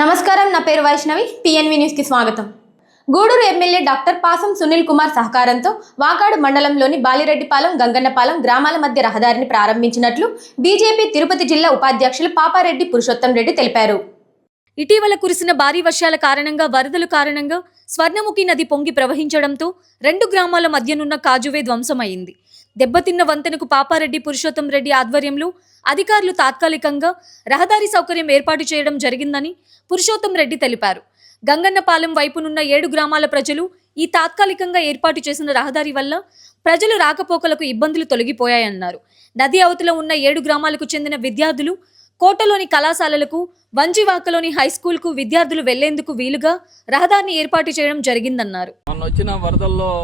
నమస్కారం, నా పేరు వైష్ణవి. పిఎన్వి న్యూస్ కి స్వాగతం. గూడూరు ఎమ్మెల్యే డాక్టర్ పాసం సునీల్ కుమార్ సహకారంతో వాకాడు మండలంలోని బాలిరెడ్డిపాలెం, గంగన్నపాలెం గ్రామాల మధ్య రహదారిని ప్రారంభించినట్లు బీజేపీ తిరుపతి జిల్లా ఉపాధ్యక్షులు పాపారెడ్డి పురుషోత్తం రెడ్డి తెలిపారు. ఇటీవల కురిసిన భారీ వర్షాల కారణంగా వరదల కారణంగా స్వర్ణముఖి నది పొంగి ప్రవహించడంతో రెండు గ్రామాల మధ్యనున్న కాజువే ధ్వంసమైంది. దెబ్బతిన్న వంతెనకు పాపారెడ్డి పురుషోత్తం రెడ్డి ఆధ్వర్యంలో అధికారులు తాత్కాలికంగా రహదారి సౌకర్యం ఏర్పాటు చేయడం జరిగిందని పురుషోత్తం రెడ్డి తెలిపారు. గంగన్నపాలెం వైపునున్న 7 గ్రామాల ప్రజలు ఈ తాత్కాలికంగా ఏర్పాటు చేసిన రహదారి వల్ల ప్రజలు రాకపోకలకు ఇబ్బందులు తొలగిపోయాయన్నారు. నది అవతల ఉన్న 7 గ్రామాలకు చెందిన విద్యార్థులు కోటలోని కళాశాలలకు, వంజివాకలోని హైస్కూల్కు విద్యార్థులు వెళ్లేందుకు వీలుగా రహదారిని ఏర్పాటు చేయడం జరిగిందన్నారు. మొన్న వచ్చిన వరదల్లో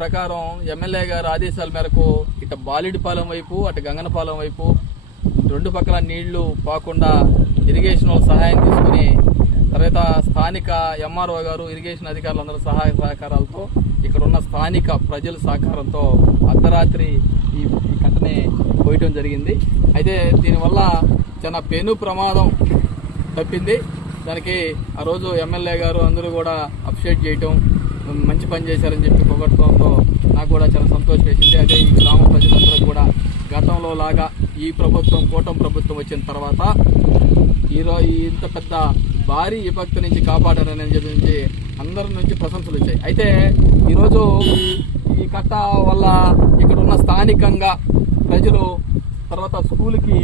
ప్రకారం ఎమ్మెల్యే గారి ఆదేశాల మేరకు ఇటు బాలిడిపాలెం వైపు, అటు గంగనపాలెం వైపు రెండు పక్కల నీళ్లు పోకుండా ఇరిగేషన్ వాళ్ళ సహాయం తీసుకుని, తర్వాత స్థానిక ఎంఆర్ఓ గారు, ఇరిగేషన్ అధికారులందరూ సహాయ సహకారాలతో, ఇక్కడ ఉన్న స్థానిక ప్రజల సహకారంతో అర్ధరాత్రి ఈ కట్టని పోయటం జరిగింది. అయితే దీనివల్ల చాలా పెను ప్రమాదం తప్పింది. దానికి ఆ రోజు ఎమ్మెల్యే గారు అందరూ కూడా అప్రిషియేట్ చేయటం, మంచి పని చేశారని చెప్పి పొగడటంతో నాకు కూడా చాలా సంతోషం వేసింది. అదే ఈ గ్రామ ప్రజలందరూ కూడా గతంలో లాగా ఈ ప్రభుత్వం, కూటమి ప్రభుత్వం వచ్చిన తర్వాత ఈరోజు ఇంత పెద్ద భారీ విపత్తు నుంచి కాపాడారని చెప్పి అందరి నుంచి ప్రశంసలు వచ్చాయి. అయితే ఈరోజు ఈ కట్ట వల్ల ఇక్కడ ఉన్న స్థానికంగా ప్రజలు తర్వాత స్కూల్కి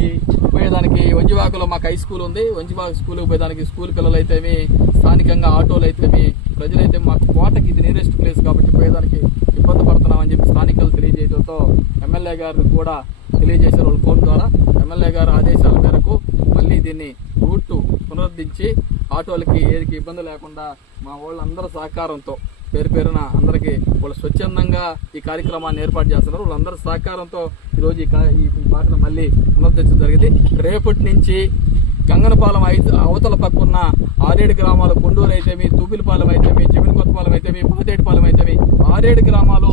పోయేదానికి, వంజివాకలో మాకు హై స్కూల్ ఉంది, వంజివాక స్కూల్కి పోయేదానికి స్కూల్ పిల్లలు అయితేమి, స్థానికంగా ఆటోలు అయితేమి, ప్రజలైతే మాకు కోటకి ఇది నియరెస్ట్ ప్లేస్ కాబట్టి పోయేదానికి ఇబ్బంది పడుతున్నామని చెప్పి స్థానికులు తెలియజేయడంతో ఎమ్మెల్యే గారు కూడా తెలియజేశారు. వాళ్ళ ఫోన్ ద్వారా ఎమ్మెల్యే గారు ఆదేశాల మేరకు మళ్ళీ దీన్ని రూట్ పునరుద్ధరించి ఆటోలకి ఏదికి ఇబ్బంది లేకుండా మా వాళ్ళందరి సహకారంతో పేరు పేరున అందరికీ వాళ్ళు స్వచ్ఛందంగా ఈ కార్యక్రమాన్ని ఏర్పాటు చేస్తున్నారు. వాళ్ళందరి సహకారంతో ఈరోజు ఈ బాటను మళ్ళీ పునరుద్ధరించడం జరిగింది. రేపటి నుంచి గంగనపాలెం అవతల పక్కన్న 6-7 గ్రామాలు, కొండూరు అయితేమి, తూపిలపాలెం అయితేమి, చెమినికొత్తపాలెం అయితేమి, పాతేటిపాలెం అయితేమి 6-7 గ్రామాలు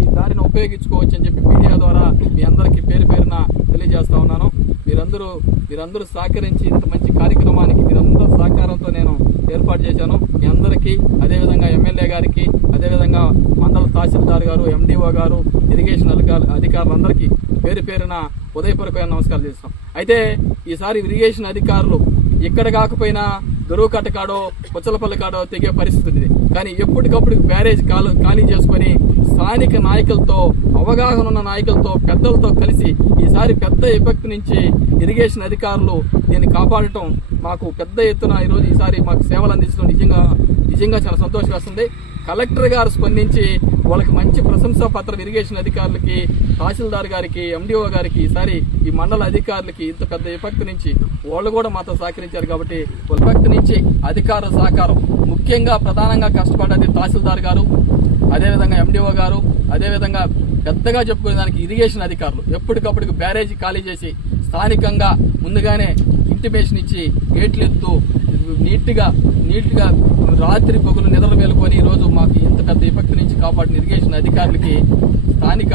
ఈ దారిని ఉపయోగించుకోవచ్చు అని చెప్పి మీడియా ద్వారా మీ అందరికీ పేరు పేరున తెలియజేస్తా ఉన్నాను. మీరందరూ సహకరించి ఇంత మంచి కార్యక్రమానికి మీరందరూ సహకారంతో నేను ఏర్పాటు చేశాను. మీ అందరికీ, అదేవిధంగా ఎమ్మెల్యే గారికి, అదేవిధంగా మండల తహసీల్దార్ గారు, ఎండిఓ గారు, ఇరిగేషన్ అధికారులందరికీ పేరు పేరున ఉదయపూర్వకమైన నమస్కారం చేస్తాం. అయితే ఈసారి ఇరిగేషన్ అధికారులు ఇక్కడ కాకపోయినా దొరువుకట్ట కాడో, పుచ్చలపల్లి కాడో తెగే పరిస్థితి ఉంది. కానీ ఎప్పటికప్పుడు బ్యారేజ్ ఖాళీ చేసుకుని స్థానిక నాయకులతో, అవగాహన ఉన్న నాయకులతో, పెద్దలతో కలిసి ఈసారి పెద్ద విపత్తు నుంచి ఇరిగేషన్ అధికారులు దీన్ని కాపాడటం మాకు పెద్ద ఎత్తున ఈసారి మాకు సేవలు అందించడం నిజంగా చాలా సంతోషం వేస్తుంది. కలెక్టర్ గారు స్పందించి వాళ్ళకి మంచి ప్రశంసా పత్రం ఇరిగేషన్ అధికారులకి, తహసీల్దార్ గారికి, ఎండిఓ గారికి, ఈసారి ఈ మండల అధికారులకి ఇంత పెద్ద విపత్తు నుంచి వాళ్ళు కూడా మాతో సహకరించారు. కాబట్టి విపత్తు నుంచి అధికారుల సహకారం, ముఖ్యంగా ప్రధానంగా కష్టపడ్డది తహసీల్దార్ గారు, అదేవిధంగా ఎండిఓ గారు, అదేవిధంగా పెద్దగా చెప్పుకునే దానికి ఇరిగేషన్ అధికారులు ఎప్పటికప్పుడు బ్యారేజీ ఖాళీ చేసి స్థానికంగా ముందుగానే ఇంటిమేషన్ ఇచ్చి గేట్లు ఎత్తు నీట్గా రాత్రి పగులు నిద్ర మేలుకొని ఈరోజు మాకు ఇంత పెద్ద విపత్తు నుంచి కాపాడిన ఇరిగేషన్ అధికారులకి, స్థానిక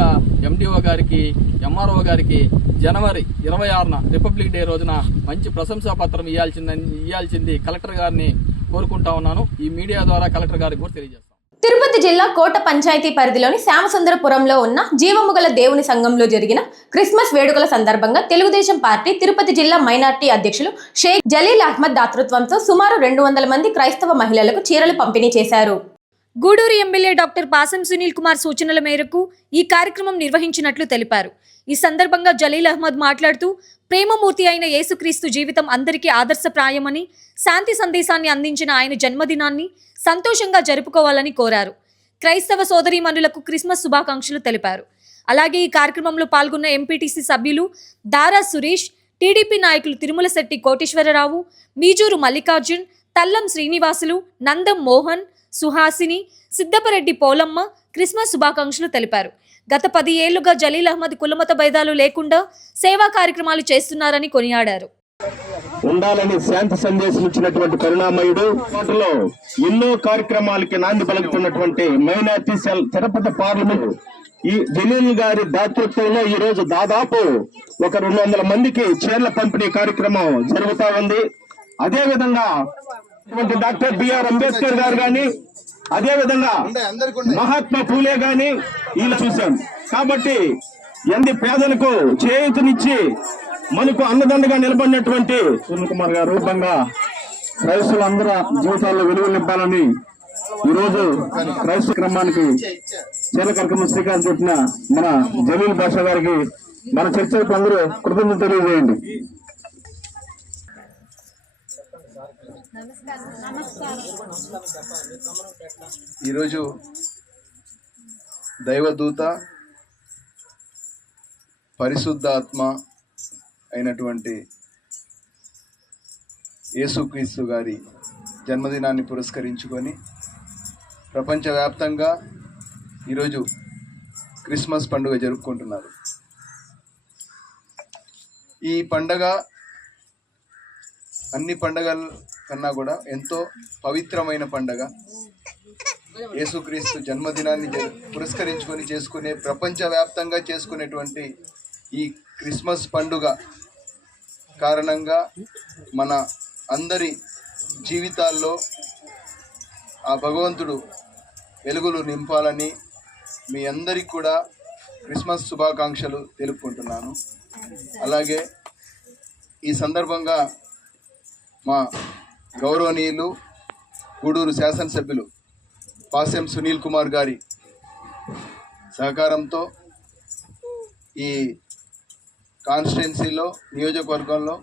ఎండిఓ గారికి, ఎంఆర్ఓ గారికి జనవరి 26న రిపబ్లిక్ డే రోజున మంచి ప్రశంసా పత్రం ఇవ్వాల్సింది కలెక్టర్ గారిని కోరుకుంటా ఉన్నాను. ఈ మీడియా ద్వారా కలెక్టర్ గారికి కూడా తెలియజేస్తాను. తిరుపతి జిల్లా కోట పంచాయతీ పరిధిలోని శ్యామసుందరపురంలో ఉన్న జీవముగల దేవుని సంఘంలో జరిగిన క్రిస్మస్ వేడుకల సందర్భంగా తెలుగుదేశం పార్టీ తిరుపతి జిల్లా మైనార్టీ అధ్యక్షులు షేక్ జలీల్ అహ్మద్ దాతృత్వంతో సుమారు 200 మంది క్రైస్తవ మహిళలకు చీరలు పంపిణీ చేశారు. గూడూరు ఎమ్మెల్యే డాక్టర్ పాసం సునీల్ కుమార్ సూచనల మేరకు ఈ కార్యక్రమం నిర్వహించినట్లు తెలిపారు. ఈ సందర్భంగా జలీల్ అహ్మద్ మాట్లాడుతూ, ప్రేమమూర్తి అయిన యేసుక్రీస్తు జీవితం అందరికీ ఆదర్శప్రాయమని, శాంతి సందేశాన్ని అందించిన ఆయన జన్మదినాన్ని సంతోషంగా జరుపుకోవాలని కోరారు. క్రైస్తవ సోదరీమణులకు క్రిస్మస్ శుభాకాంక్షలు తెలిపారు. అలాగే ఈ కార్యక్రమంలో పాల్గొన్న ఎంపీటీసీ సభ్యులు దారా సురేష్, టీడీపీ నాయకులు తిరుమల శెట్టి కోటేశ్వరరావు, మీజూరు మల్లికార్జున్, తల్లం శ్రీనివాసులు, నందం మోహన్, సుహాసిని, సిద్దపరెడ్డి పోలమ్మ క్రిస్మస్ శుభాకాంక్షలు తెలిపారు. గత 10 ఏళ్లుగా జలీల్ అహ్మద్ కులమత భేదాలు లేకుండా సేవా కార్యక్రమాలు చేస్తున్నారని కొనియాడారు. ఉండాలని శాంతి సందేశం ఇచ్చినటువంటి కరుణామయుడు, వాటిలో ఎన్నో కార్యక్రమాలకి నాంది పలుకుతున్నటువంటి మైనార్టీ సెల్ తిరుపతి పార్లమెంట్ ఈ జలీల్ గారి దాతృత్వంలో ఈ రోజు దాదాపు ఒక 200 మందికి చీరల పంపిణీ కార్యక్రమం జరుగుతా ఉంది. అదే విధంగా డాక్టర్ బిఆర్ అంబేద్కర్ గారు గాని, అదే విధంగా మహాత్మా పూలే గాని ఇలా చూశాం. కాబట్టి ఎంది పేదలకు చేయూతనిచ్చి మనకు అన్నదండగా నిలబడినటువంటి సునీల్ కుమార్ గారు రూపంగా క్రైస్తవులందరూ జీవితాల్లో వెలుగు నింపాలని ఈరోజు క్రైస్తవ క్రమానికి చేల కార్యక్రమం శ్రీకారం చుట్టిన మన జలీల్ బాషా గారికి మన చర్చకు అందరూ కృతజ్ఞతలు తెలియజేయండి. ఈరోజు దైవదూత పరిశుద్ధాత్మ అయినటువంటి యేసుక్రీస్తు గారి జన్మదినాన్ని పురస్కరించుకొని ప్రపంచవ్యాప్తంగా ఈరోజు క్రిస్మస్ పండుగ జరుపుకుంటున్నారు. ఈ పండగ అన్ని పండగల కన్నా కూడా ఎంతో పవిత్రమైన పండగ. యేసుక్రీస్తు జన్మదినాన్ని పురస్కరించుకొని చేసుకునే, ప్రపంచవ్యాప్తంగా చేసుకునేటువంటి ఈ క్రిస్మస్ పండుగ కారణంగా మన అందరి జీవితాల్లో ఆ భగవంతుడు వెలుగులు నింపాలని మీ అందరికీ కూడా క్రిస్మస్ శుభాకాంక్షలు తెలుపుకుంటున్నాను. అలాగే ఈ సందర్భంగా మా గౌరవనీయులు గూడూరు శాసనసభ్యులు పాసెం సునీల్ కుమార్ గారి సహకారంతో ఈ కాన్స్టిట్యున్సీలో, నియోజకవర్గంలో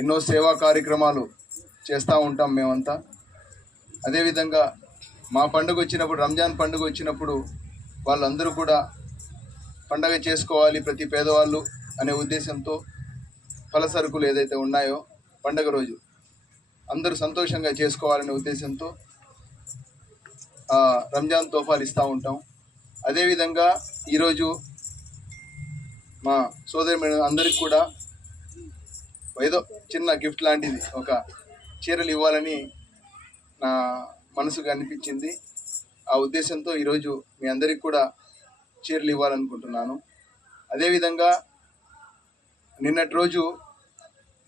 ఎన్నో సేవా కార్యక్రమాలు చేస్తూ ఉంటాం మేమంతా. అదేవిధంగా మా పండుగ వచ్చినప్పుడు, రంజాన్ పండుగ వచ్చినప్పుడు వాళ్ళందరూ కూడా పండగ చేసుకోవాలి ప్రతి పేదవాళ్ళు అనే ఉద్దేశంతో ఫలసరుకులు ఏదైతే ఉన్నాయో పండగ రోజు అందరూ సంతోషంగా చేసుకోవాలనే ఉద్దేశంతో రంజాన్ తోఫాలు ఇస్తూ ఉంటాం. అదేవిధంగా ఈరోజు మా సోదరి అందరికి కూడా ఏదో చిన్న గిఫ్ట్ లాంటిది, ఒక చీరలు ఇవ్వాలని నా మనసుకు అనిపించింది. ఆ ఉద్దేశంతో ఈరోజు మీ అందరికి కూడా చీరలు ఇవ్వాలనుకుంటున్నాను. అదేవిధంగా నిన్నటి రోజు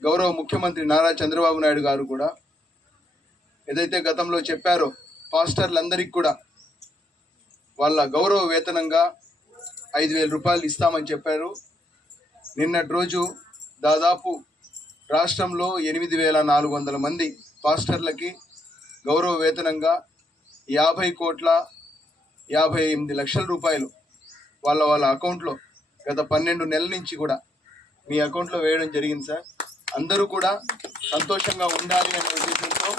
గౌరవ ముఖ్యమంత్రి నారా చంద్రబాబు నాయుడు గారు కూడా ఏదైతే గతంలో చెప్పారో పాస్టర్లందరికీ కూడా వాళ్ళ గౌరవ వేతనంగా 5,000 రూపాయలు ఇస్తామని చెప్పారు. నిన్నటి రోజు దాదాపు రాష్ట్రంలో 8,400 మంది పాస్టర్లకి గౌరవ వేతనంగా 50,58,00,000 రూపాయలు వాళ్ళ అకౌంట్లో గత 12 నెలల నుంచి కూడా మీ అకౌంట్లో వేయడం జరిగింది సార్. అందరూ కూడా సంతోషంగా ఉండాలి అనే ఉద్దేశంతో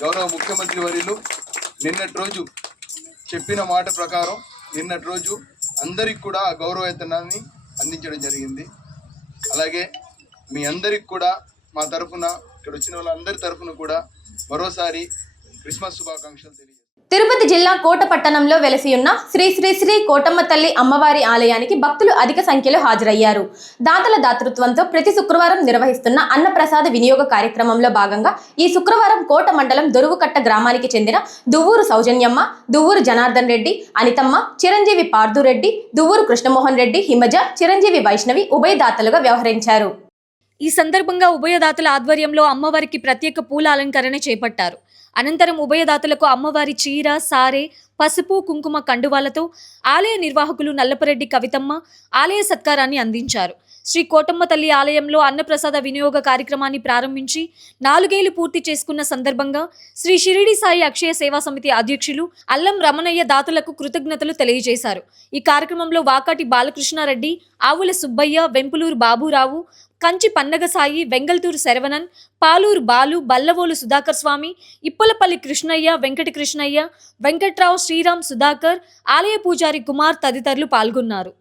గౌరవ ముఖ్యమంత్రి వర్యులు నిన్నటి రోజు చెప్పిన మాట ప్రకారం నిన్నటి రోజు అందరికి కూడా ఆ గౌరవ వేతనాన్ని అందించడం జరిగింది. అలాగే మీ అందరికి కూడా మా తరఫున, ఇక్కడ వచ్చిన వాళ్ళందరి తరఫున కూడా మరోసారి క్రిస్మస్ శుభాకాంక్షలు తెలియజేస్తాను. తిరుపతి జిల్లా కోట పట్టణంలో వెలసి ఉన్న శ్రీ శ్రీ శ్రీ కోటమ్మ తల్లి అమ్మవారి ఆలయానికి భక్తులు అధిక సంఖ్యలో హాజరయ్యారు. దాతల దాతృత్వంతో ప్రతి శుక్రవారం నిర్వహిస్తున్న అన్నప్రసాద వినియోగ కార్యక్రమంలో భాగంగా ఈ శుక్రవారం కోట మండలం దొరువుకట్ట గ్రామానికి చెందిన దువ్వూరు సౌజన్యమ్మ, దువ్వూరు జనార్దన్ రెడ్డి, అనితమ్మ, చిరంజీవి పార్దురెడ్డి, దువ్వూరు కృష్ణమోహన్ రెడ్డి, హిమజ, చిరంజీవి వైష్ణవి ఉభయదాతలుగా వ్యవహరించారు. ఈ సందర్భంగా ఉభయదాతల ఆధ్వర్యంలో అమ్మవారికి ప్రత్యేక పూల అలంకరణ చేపట్టారు. అనంతరం ఉభయదాతలకు అమ్మవారి చీర, సారే, పసుపు, కుంకుమ కండువాలతో ఆలయ నిర్వాహకులు నల్లపరెడ్డి కవితమ్మ ఆలయ సత్కారాన్ని అందించారు. శ్రీ కోటమ్మ తల్లి ఆలయంలో అన్నప్రసాద వినియోగ కార్యక్రమాన్ని ప్రారంభించి 4 ఏళ్లు పూర్తి చేసుకున్న సందర్భంగా శ్రీ షిరిడి సాయి అక్షయ సేవా సమితి అధ్యక్షులు అల్లం రమణయ్య దాతలకు కృతజ్ఞతలు తెలియజేశారు. ఈ కార్యక్రమంలో వాకాటి బాలకృష్ణారెడ్డి, ఆవుల సుబ్బయ్య, వెంపులూరు బాబురావు, కంచి పన్నగ సాయి, వెంగల్తూరు శరవణన్, పాలూరు బాలు, బల్లవోలు సుధాకర్ స్వామి, ఇప్పలపల్లి కృష్ణయ్య, వెంకటి కృష్ణయ్య, వెంకట్రావు, శ్రీరామ్, సుధాకర్, ఆలయ పూజారి కుమార్ తదితరులు పాల్గొన్నారు.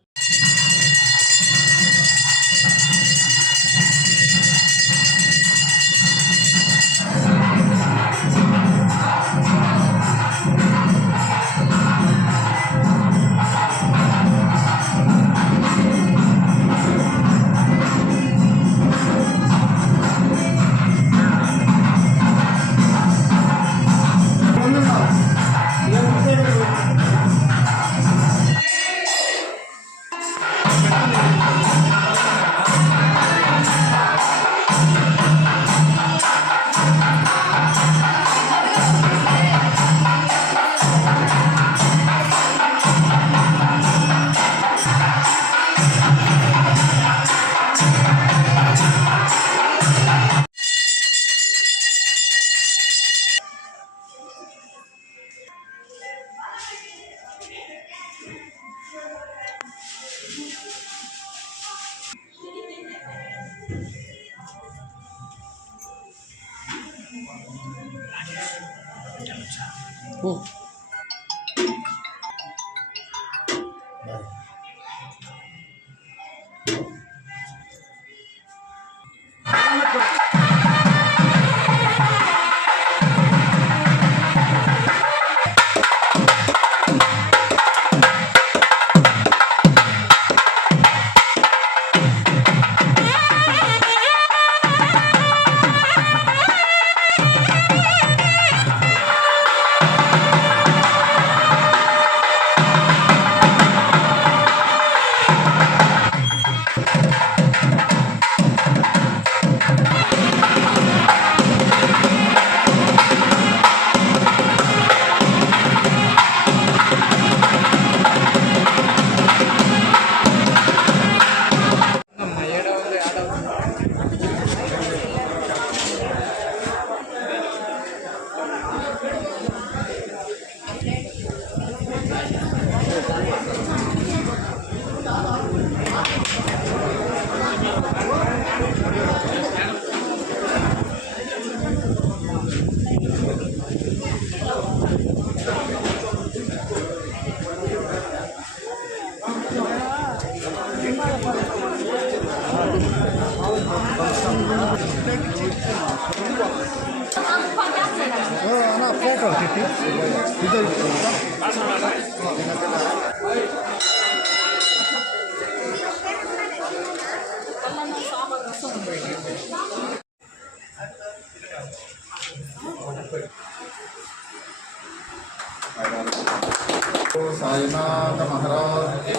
సాయినాథ మహారాజ్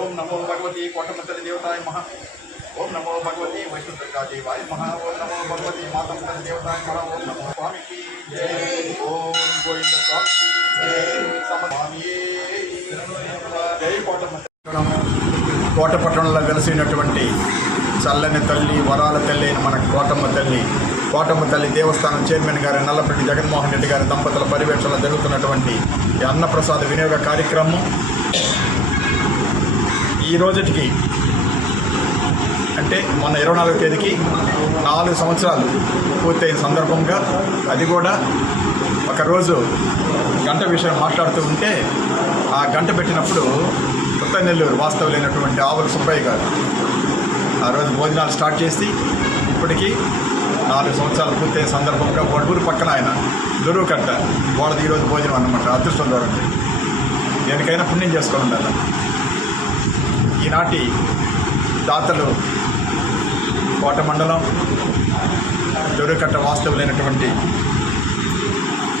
ఓం నమో భగవతి కోటమతలి దేవతాయ మహా ఓం నమో భగవతి వైష్ణుదుర్గా దేవాయ మహా ఓం నమో భగవతి మాతమతలి దేవతాయ మహా ఓం నమో స్వామికి జై ఓం గోవింద స్వామికి జై స్వామియే జై కోటమతలి. కోటపట్టణంలో వెలసినటువంటి చల్లని తల్లి వరాల తల్లి అయిన మన కోటమ్మ తల్లి దేవస్థానం చైర్మన్ గారి నల్లపరెడ్డి జగన్మోహన్ రెడ్డి గారి దంపతుల పర్యవేక్షణలో జరుగుతున్నటువంటి ఈ అన్నప్రసాద వినియోగ కార్యక్రమం ఈ రోజుకి అంటే మొన్న 24వ తేదీకి 4 సంవత్సరాలు పూర్తయిన సందర్భంగా అది కూడా ఒకరోజు గంట విషయం మాట్లాడుతూ ఉంటే ఆ గంట పెట్టినప్పుడు కొత్తనెల్లూరు వాస్తవులైనటువంటి ఆవుల సుబ్బయ్య గారు ఆ రోజు భోజనాలు స్టార్ట్ చేసి ఇప్పటికీ 4 సంవత్సరాలు పూర్తయిన సందర్భంగా ఊరు పక్కన ఆయన దొరువుకట్ట వాళ్ళది ఈరోజు భోజనం అన్నమాట. అదృష్టం దొరకండి, దేనికైనా పుణ్యం చేసుకొని ఉండాలి. ఈనాటి దాతలు కోట మండలం దొరువుకట్ట వాస్తవులైనటువంటి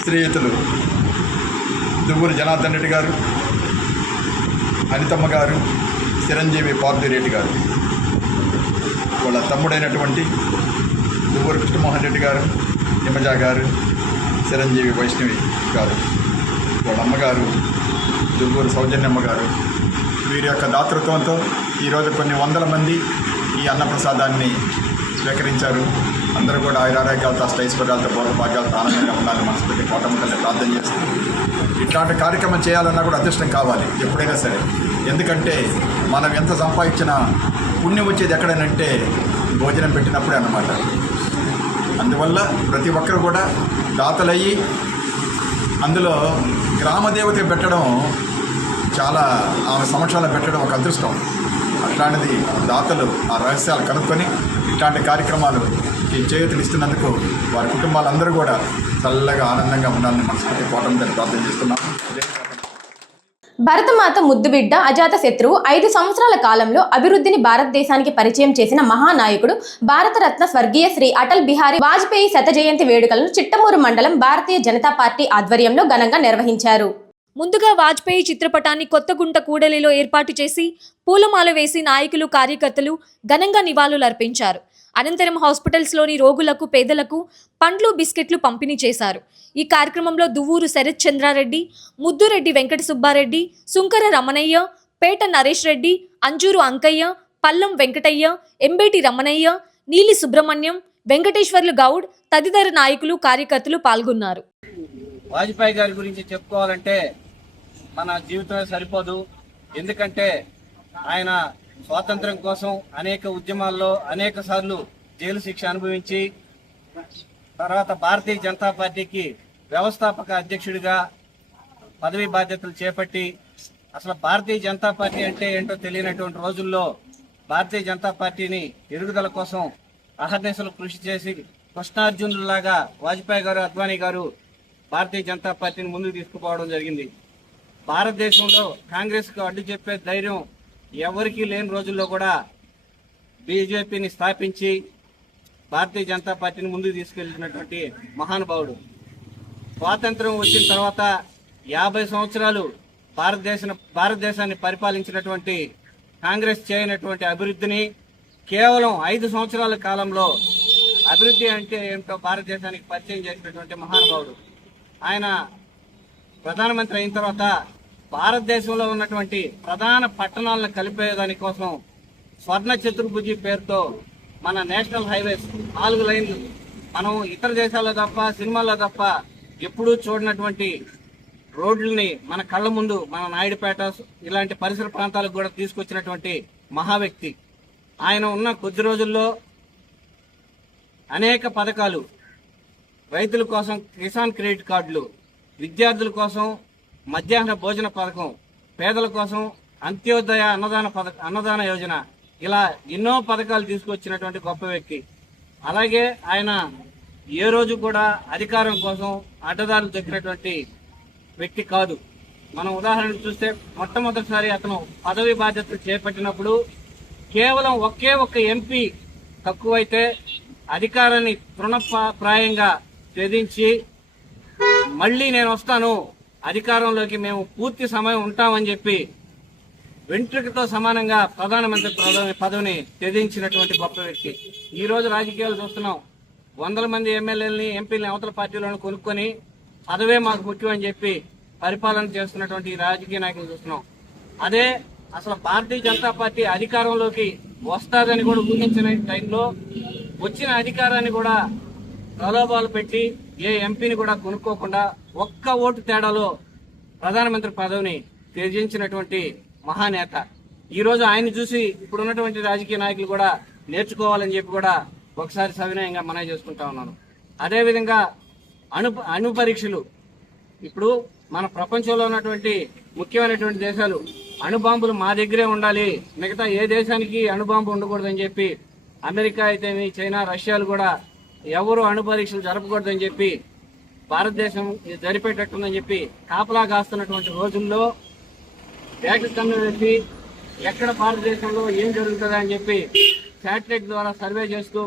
శ్రీయుతులు దువ్వూరు జనార్దన్ రెడ్డి గారు, అనితమ్మ గారు, చిరంజీవి పార్థిరెడ్డి గారు, వాళ్ళ తమ్ముడైనటువంటి దువ్వూరు కృష్ణమోహన్ రెడ్డి గారు, నిమజా గారు, చిరంజీవి వైష్ణవి గారు, వాళ్ళ అమ్మగారు దువ్వూరు సౌజన్యమ్మ గారు, వీరి యొక్క దాతృత్వంతో ఈరోజు కొన్ని వందల మంది ఈ అన్నప్రసాదాన్ని స్వీకరించారు. అందరూ కూడా ఆయురారోగ్యాలతో అష్టైశ్వర్యాలతో భోగభాగ్యాలతో ఆనందంగా ఉండాలని మనస్ఫూర్తి కోటమ్మ తల్లి ప్రార్థన చేస్తుంది. ఇట్లాంటి కార్యక్రమం చేయాలన్నా కూడా అదృష్టం కావాలి ఎప్పుడైనా సరే. ఎందుకంటే మనం ఎంత సంపాదించినా పుణ్యం వచ్చేది ఎక్కడనంటే భోజనం పెట్టినప్పుడే అన్నమాట. అందువల్ల ప్రతి ఒక్కరు కూడా దాతలయ్యి అందులో గ్రామదేవతకి పెట్టడం చాలా ఆమె సమక్షంలో పెట్టడం ఒక అదృష్టం. అట్లాంటిది దాతలు ఆ రహస్యాలు కనుక్కొని ఇట్లాంటి కార్యక్రమాలు చేయూతలు ఇస్తున్నందుకు వారి కుటుంబాలందరూ కూడా చల్లగా ఆనందంగా ఉండాలని మనస్ఫూర్తి కోటమ్మ తల్లి ప్రార్థన చేస్తున్నాం. భరతమాత ముద్దుబిడ్డ అజాత శత్రువు 5 సంవత్సరాల కాలంలో అభివృద్ధిని భారతదేశానికి పరిచయం చేసిన మహానాయకుడు భారతరత్న స్వర్గీయ శ్రీ అటల్ బిహారీ వాజ్పేయి శత జయంతి వేడుకలను చిట్టమూరు మండలం భారతీయ జనతా పార్టీ ఆధ్వర్యంలో ఘనంగా నిర్వహించారు. ముందుగా వాజ్పేయి చిత్రపటాన్ని కొత్తగుంట కూడలిలో ఏర్పాటు చేసి పూలమాల వేసి నాయకులు కార్యకర్తలు ఘనంగా నివాళులర్పించారు. అనంతరం హాస్పిటల్స్లోని రోగులకు పేదలకు పండ్లు బిస్కెట్లు పంపిణీ చేశారు. ఈ కార్యక్రమంలో దువ్వూరు శరత్ చంద్రారెడ్డి, ముద్దురెడ్డి వెంకట సుబ్బారెడ్డి, సుంకర రమణయ్య, పేట నరేష్ రెడ్డి, అంజూరు అంకయ్య, పల్లం వెంకటయ్య, ఎంబేటి రమణయ్య, నీలి సుబ్రహ్మణ్యం, వెంకటేశ్వర్లు గౌడ్ తదితర నాయకులు కార్యకర్తలు పాల్గొన్నారు. వాజ్పేయి గారి గురించి చెప్పుకోవాలంటే మన జీవితమే సరిపోదు. ఎందుకంటే ఆయన స్వాతంత్ర్యం కోసం అనేక ఉద్యమాల్లో అనేక సార్లు జైలు శిక్ష అనుభవించి తర్వాత భారతీయ జనతా పార్టీకి వ్యవస్థాపక అధ్యక్షుడిగా పదవి బాధ్యతలు చేపట్టి అసలు భారతీయ జనతా పార్టీ అంటే ఏంటో తెలియనటువంటి రోజుల్లో భారతీయ జనతా పార్టీని ఎదుగుదల కోసం అహర్నిశలు కృషి చేసి కృష్ణార్జునులాగా వాజ్పేయి గారు, అద్వానీ గారు భారతీయ జనతా పార్టీని ముందుకు తీసుకుపోవడం జరిగింది. భారతదేశంలో కాంగ్రెస్కు అడ్డు చెప్పే ధైర్యం ఎవరికీ లేని రోజుల్లో కూడా బీజేపీని స్థాపించి భారతీయ జనతా పార్టీని ముందుకు తీసుకెళ్తున్నటువంటి మహానుభావుడు. స్వాతంత్రం వచ్చిన తర్వాత 50 సంవత్సరాలు భారతదేశాన్ని పరిపాలించినటువంటి కాంగ్రెస్ చేయనటువంటి అభివృద్ధిని కేవలం 5 సంవత్సరాల కాలంలో అభివృద్ధి అంటే ఏమిటో భారతదేశానికి పరిచయం చేసినటువంటి మహానుభావుడు. ఆయన ప్రధానమంత్రి అయిన తర్వాత భారతదేశంలో ఉన్నటువంటి ప్రధాన పట్టణాలను కలిపేదాని కోసం స్వర్ణ చతుర్భుజి పేరుతో మన నేషనల్ హైవేస్ 4 లైన్లు మనం ఇతర దేశాల్లో తప్ప సినిమాల్లో తప్ప ఎప్పుడూ చూడనటువంటి రోడ్లని మన కళ్ళ ముందు మన నాయుడుపేట ఇలాంటి పరిసర ప్రాంతాలకు కూడా తీసుకొచ్చినటువంటి మహా వ్యక్తి. ఆయన ఉన్న కొద్ది రోజుల్లో అనేక పథకాలు, రైతుల కోసం కిసాన్ క్రెడిట్ కార్డులు, విద్యార్థుల కోసం మధ్యాహ్న భోజన పథకం, పేదల కోసం అంత్యోదయ అన్నదాన యోజన, ఇలా ఎన్నో పథకాలు తీసుకొచ్చినటువంటి గొప్ప వ్యక్తి. అలాగే ఆయన ఏ రోజు కూడా అధికారం కోసం అడ్డదారులు దొక్కినటువంటి వ్యక్తి కాదు. మనం ఉదాహరణ చూస్తే మొట్టమొదటిసారి అతను పదవి బాధ్యతలు చేపట్టినప్పుడు కేవలం ఒక్క ఎంపీ తక్కువైతే అధికారాన్ని తృణప్రాయంగా త్యజించి మళ్ళీ నేను వస్తాను, అధికారంలోకి మేము పూర్తి సమయం ఉంటామని చెప్పి వెంట్రుకతో సమానంగా ప్రధానమంత్రి పదవిని త్యజించినటువంటి గొప్ప వ్యక్తి. ఈ రోజు రాజకీయాలు చూస్తున్నాం, 100 మంది ఎమ్మెల్యేలని, ఎంపీలని అవతల పార్టీలను కొనుక్కొని పదవే మాకు ముఖ్యం అని చెప్పి పరిపాలన చేస్తున్నటువంటి రాజకీయ నాయకులు చూస్తున్నాం. అదే అసలు భారతీయ జనతా పార్టీ అధికారంలోకి వస్తాదని కూడా ఊహించిన టైంలో వచ్చిన అధికారాన్ని కూడా ప్రలోభాలు పెట్టి ఏ ఎంపీని కూడా కొనుక్కోకుండా ఒక్క ఓటు తేడాలో ప్రధానమంత్రి పదవిని త్యజించినటువంటి మహానేత. ఈ రోజు ఆయన చూసి ఇప్పుడున్నటువంటి రాజకీయ నాయకులు కూడా నేర్చుకోవాలని చెప్పి కూడా ఒకసారి సవినయంగా మనవి చేసుకుంటా ఉన్నాను. అదేవిధంగా అణు పరీక్షలు, ఇప్పుడు మన ప్రపంచంలో ఉన్నటువంటి ముఖ్యమైనటువంటి దేశాలు అణుబాంబులు మా దగ్గరే ఉండాలి, మిగతా ఏ దేశానికి అణుబాంబు ఉండకూడదని చెప్పి అమెరికా అయితేమి, చైనా, రష్యాలు కూడా ఎవరు అణు పరీక్షలు జరపకూడదని చెప్పి భారతదేశం జరిపేటట్టుందని చెప్పి కాపలా కాస్తున్నటువంటి రోజుల్లో బ్యాక్ కన్ను వేసి ఎక్కడ భారతదేశంలో ఏం జరుగుతుందా అని చెప్పి శాటిలైట్ ద్వారా సర్వే చేస్తూ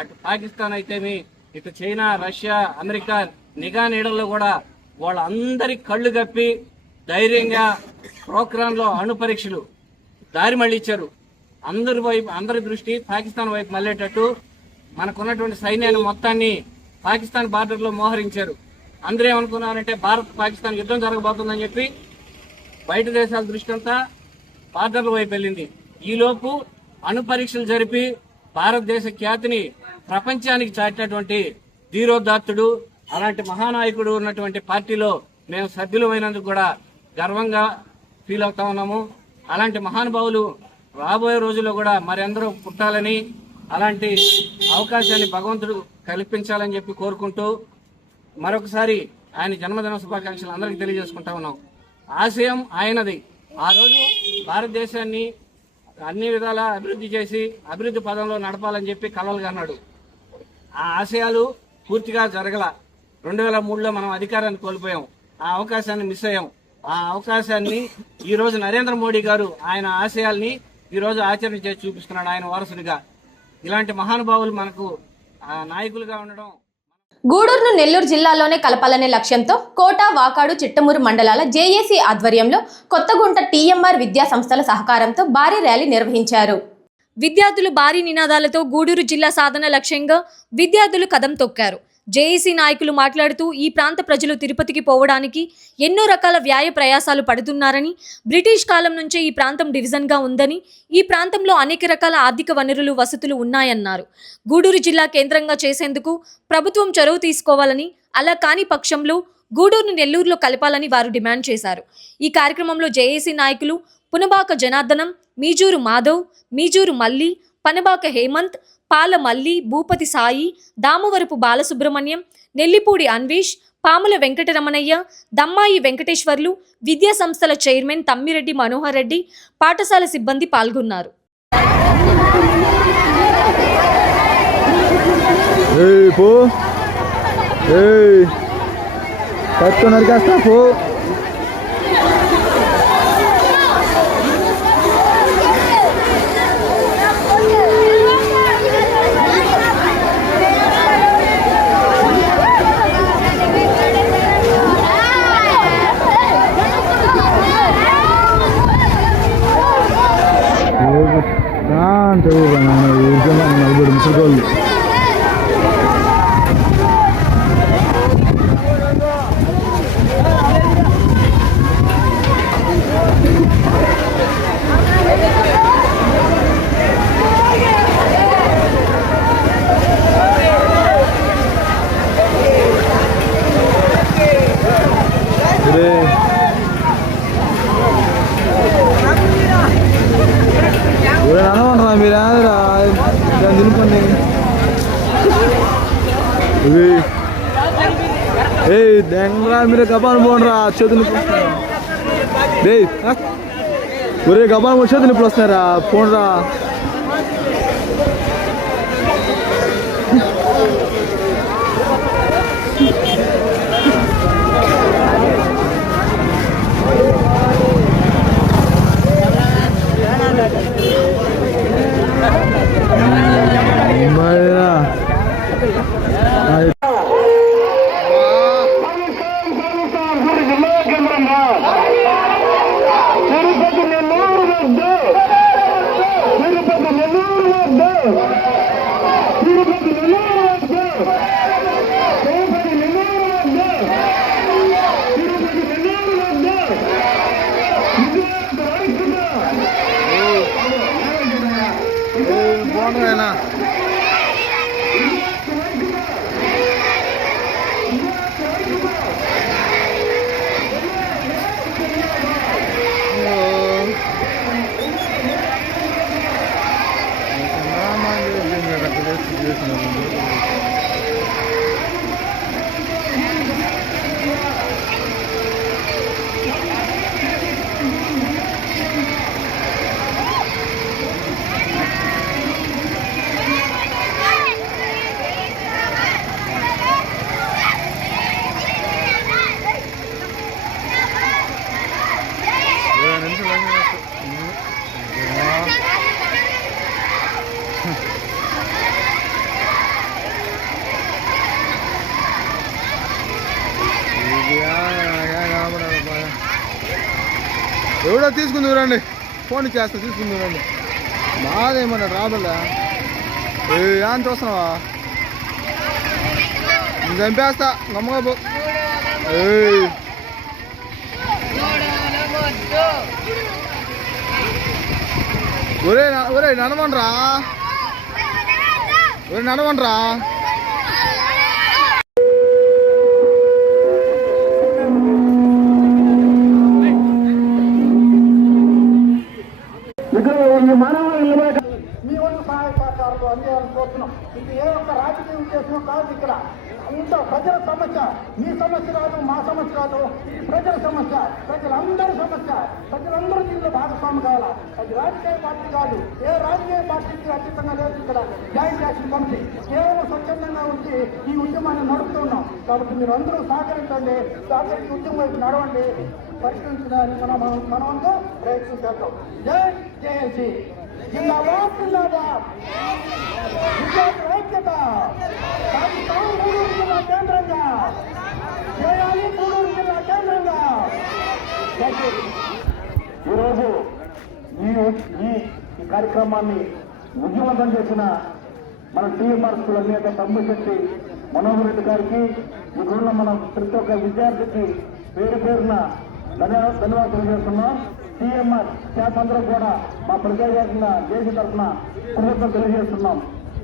అటు పాకిస్తాన్ అయితేమి, ఇటు చైనా, రష్యా, అమెరికా నిఘా నీడల్లో కూడా వాళ్ళందరి కళ్ళు కప్పి ధైర్యంగా ప్రోగ్రాంలో అణు పరీక్షలు దారి మళ్ళించారు. అందరి దృష్టి పాకిస్తాన్ వైపు మళ్ళేటట్టు మనకున్నటువంటి సైన్యాన్ని మొత్తాన్ని పాకిస్తాన్ బార్డర్లో మోహరించారు. అందరూ ఏమనుకున్నారంటే భారత్ పాకిస్తాన్ యుద్ధం జరగబోతుందని చెప్పి బయట దేశాల దృష్టి అంతా బార్డర్ల వైపు వెళ్ళింది. ఈలోపు అణు పరీక్షలు జరిపి భారతదేశ ఖ్యాతిని ప్రపంచానికి చాటినటువంటి ధీరోదాత్తుడు, అలాంటి మహానాయకుడు ఉన్నటువంటి పార్టీలో మేము సభ్యులమైనందుకు కూడా గర్వంగా ఫీల్ అవుతా ఉన్నాము. అలాంటి మహానుభావులు రాబోయే రోజుల్లో కూడా మరెందరూ పుట్టాలని, అలాంటి అవకాశాన్ని భగవంతుడు కల్పించాలని చెప్పి కోరుకుంటూ మరొకసారి ఆయన జన్మదిన శుభాకాంక్షలు అందరికీ తెలియజేసుకుంటా ఉన్నాం. ఆశయం ఆయనది. ఆ రోజు భారతదేశాన్ని అన్ని విధాలా అభివృద్ధి చేసి అభివృద్ధి పదంలో నడపాలని చెప్పి కలలు కన్నాడు. ఆ ఆశయాలు పూర్తిగా జరగల. 2003లో మనం అధికారాన్ని కోల్పోయాం, ఆ అవకాశాన్ని మిస్ అయ్యాం. ఆ అవకాశాన్ని ఈరోజు నరేంద్ర మోడీ గారు ఆయన ఆశయాల్ని ఈరోజు ఆచరణ చేసి చూపిస్తున్నాడు ఆయన వారసుడిగా. ఇలాంటి మహానుభావులు మనకు నాయకులుగా ఉండడం. గూడూరును నెల్లూరు జిల్లాలోనే కలపాలనే లక్ష్యంతో కోట, వాకాడు, చిట్టమూరు మండలాల జేఏసీ ఆధ్వర్యంలో కొత్తగుంట టీఎంఆర్ విద్యా సంస్థల సహకారంతో భారీ ర్యాలీ నిర్వహించారు. విద్యార్థులు భారీ నినాదాలతో గూడూరు జిల్లా సాధన లక్ష్యంగా విద్యార్థులు కదం తొక్కారు. జేఏసీ నాయకులు మాట్లాడుతూ ఈ ప్రాంత ప్రజలు తిరుపతికి పోవడానికి ఎన్నో రకాల వ్యాయ ప్రయాసాలు పడుతున్నారని, బ్రిటిష్ కాలం నుంచే ఈ ప్రాంతం డివిజన్గా ఉందని, ఈ ప్రాంతంలో అనేక రకాల ఆర్థిక వనరులు, వసతులు ఉన్నాయన్నారు. గూడూరు జిల్లా కేంద్రంగా చేసేందుకు ప్రభుత్వం చొరవ తీసుకోవాలని, అలా కాని పక్షంలో గూడూరును నెల్లూరులో కలపాలని వారు డిమాండ్ చేశారు. ఈ కార్యక్రమంలో జేఏసీ నాయకులు పునబాక జనార్దనం, మీజూరు మాధవ్, మీజూరు మల్లి, పనబాక హేమంత్, పాల మల్లి, భూపతి సాయి, దామవరపు బాలసుబ్రహ్మణ్యం, నెల్లిపూడి అన్వేష్, పాముల వెంకటరమణయ్య, దమ్మాయి వెంకటేశ్వర్లు, విద్యా సంస్థల చైర్మన్ తమ్మిరెడ్డి మనోహర్ రెడ్డి, పాఠశాల సిబ్బంది పాల్గొన్నారు. నలుగురు ముసలిగోళ్ళు అనవనరా మీరు దాన్ని తినుకోండి. ఏ దెంగరా మీరు గబాన్ పోండిరా, చేతులు ఒరే గబాన్ చేతులు ఇప్పుడు వస్తున్నారా, పోండ్రా. బాగుంటుందేనా ఎవడో తీసుకుంది రండి, ఫోన్ చేస్తా తీసుకుంది రండి. బాధేమన్నా రాబల్లా అని చూస్తున్నావా, చంపేస్తా నమ్మగా పో. ఒరే ఒరే నడవండ్రా, ఒరే నడవండ్రా. మీ వంతు సహాయ సహకారాలు అందేయాలని కోరుతున్నాం. ఇది ఏ ఒక్క రాజకీయ ఉద్దేశం కాదు. ఇక్కడ అంత ప్రజల సమస్య, మీ సమస్య కాదు, మా సమస్య కాదు, ఇది ప్రజల సమస్య, ప్రజలందరి సమస్య. ప్రజలందరూ దీంట్లో భాగస్వామి కావాలా. అది రాజకీయ పార్టీ కాదు, ఏ రాజకీయ పార్టీకి అతీతంగా లేదు. ఇక్కడ జాయింట్ యాక్షన్ కమిటీ కేవలం స్వచ్ఛందంగా ఉంచి ఈ ఉద్యమాన్ని నడుపుతున్నాం. కాబట్టి మీరు అందరూ సహకరించండి, సహకరించి ఉద్యమం వైపు నడవండి, పరిష్కరించడానికి మనమంతా ప్రయత్నం చేద్దాం. జై జేఏసీ జిందాబాద్, జిందాబాద్. విద్యార్థుల ఐక్యత సాధిస్తాం. గూడూరు జిల్లా కేంద్రంగా చేయాలి, గూడూరు జిల్లా కేంద్రంగా. ఈరోజు ఈ కార్యక్రమాన్ని విజయవంతం చేసిన మన టీఎంఆర్ స్కూల్ అధినేత తమ్మిశెట్టి మనోహర్ రెడ్డి గారికి ఇప్పుడున్న మన ప్రతి ఒక్క విద్యార్థికి పేరు పేరున ధన్యవాదాలు తెలియజేస్తున్నాం. టీఎంఆర్ స్టాఫ్ అందరూ కూడా మా ప్రజావేదిక దేశ తరఫున కృతజ్ఞతలు తెలియజేస్తున్నాం.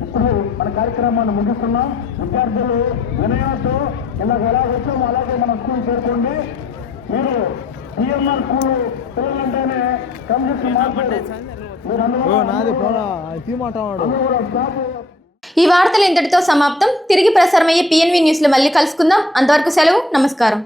ఇప్పుడు మన కార్యక్రమాన్ని ముగిస్తున్నాం. విద్యార్థులు వినయంతో ఇలా ఎలా వచ్చామో అలాగే మన స్కూల్ చేరుకోండి. మీరు టీఎంఆర్ స్కూల్ పిల్లలంటేనే కమ్యూనిస్ట్ మార్చారు. మీరు నాది పోనా తీమంటాడు. ఈ వార్తలు ఇంతటితో సమాప్తం. తిరిగి ప్రసారమయ్యే PNV న్యూస్లో మళ్ళీ కలుసుకుందాం. అంతవరకు సెలవు. నమస్కారం.